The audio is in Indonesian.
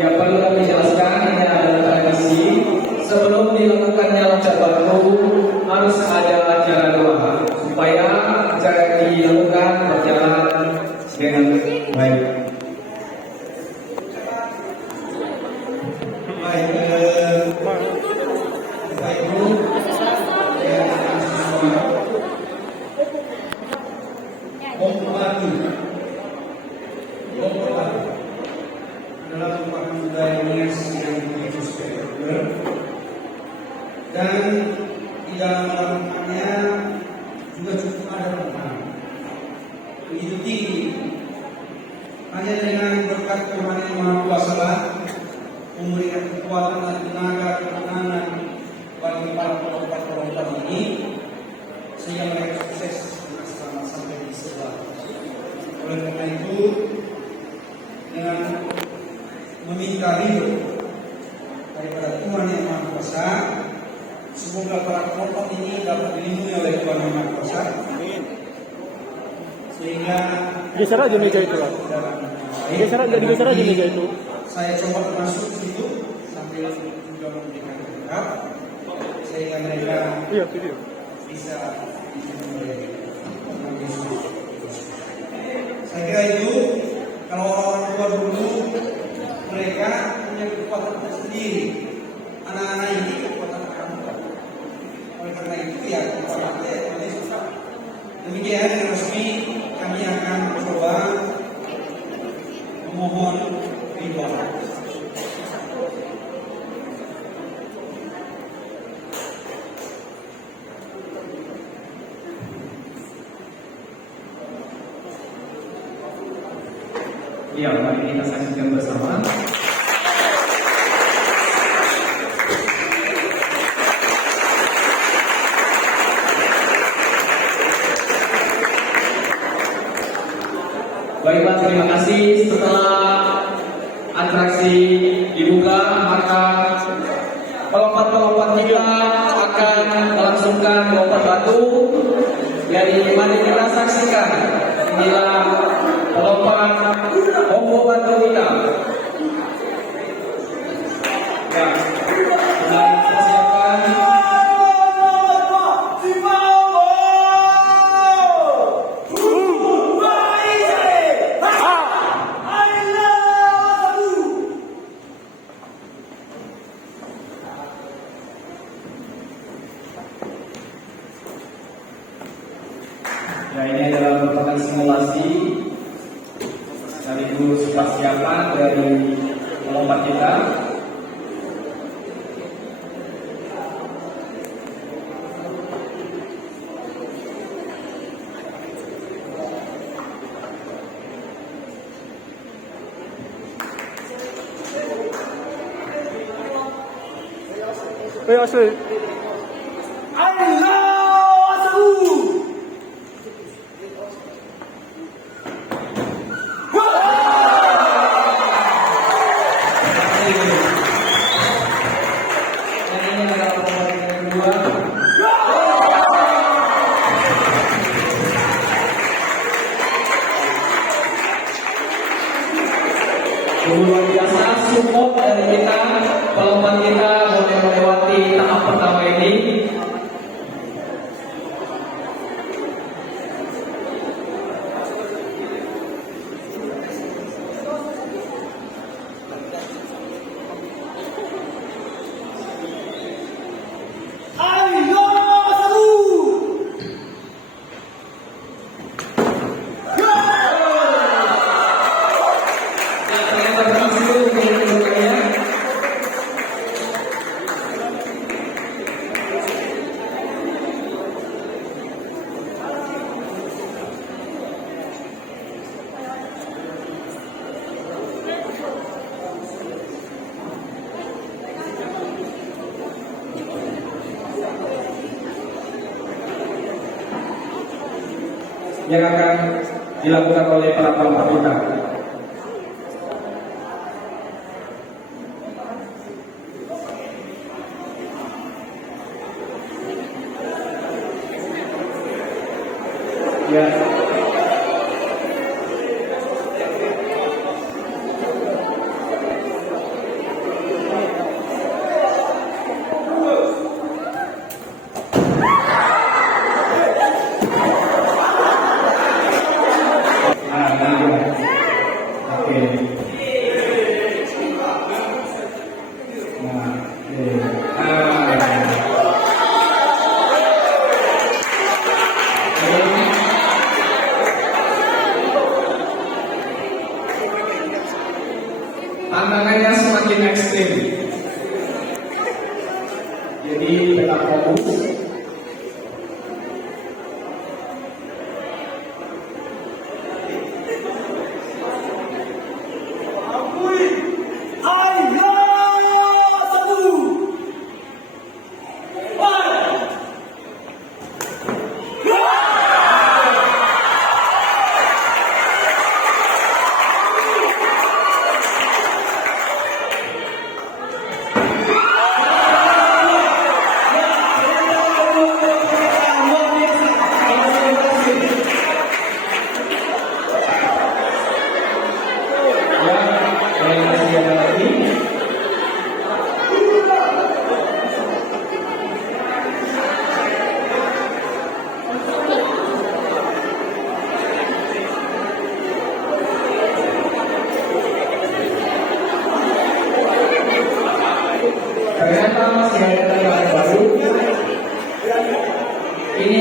Ya, perlu kami jelaskan, ini adalah tradisi. Sebelum dilakukannya loncat batu harus ada acara doa supaya acara dilakukan berjalan dengan baik. Adalah merupakan budaya Nias yang begitu spesial dan di dalam melakukannya juga cukup ada tantangan begitu tinggi. Hanya dengan berkat Tuhan yang Maha Kuasa memberikan kekuatan dan tenaga kemenangan bagi para pelompat ini sehingga mereka sukses selamat sampai di sebelah. Oleh karena itu, dengan meminta ridho daripada Tuhan yang Maha Kuasa, semoga para pelompat ini dapat dilindungi oleh Tuhan yang Maha Kuasa. Sehingga geser aja meja itu lah. Geser aja meja itu. Saya coba masuk situ sambil juga memberikan berkat sehingga mereka bisa mulai. Saya kira itu kalau orang tua dulu mereka punya kekuatan tersendiri. Anak-anak ini kekuatan kamu. Oleh karena itu ya kekuatannya susah. Demikian yang resmi kami akan mencoba memohon ridho. Ya, mari kita saksikan bersama. Baiklah, terima kasih. Setelah atraksi dibuka, maka pelompat-pelompat kita akan melangsungkan lompat batu. Jadi mari kita saksikan inilah pelompat ombo batu kita. Ya, mari kita siapkan. Ya, ini adalah merupakan simulasi sekaligus persiapan dari pelompat kita. asli. Luar biasa support dari kita, pelompat kita boleh melewati tahap pertama ini. Yang akan dilakukan oleh para pelompat kita. Ya. fokus. Ternyata masih ada yang baru. Ini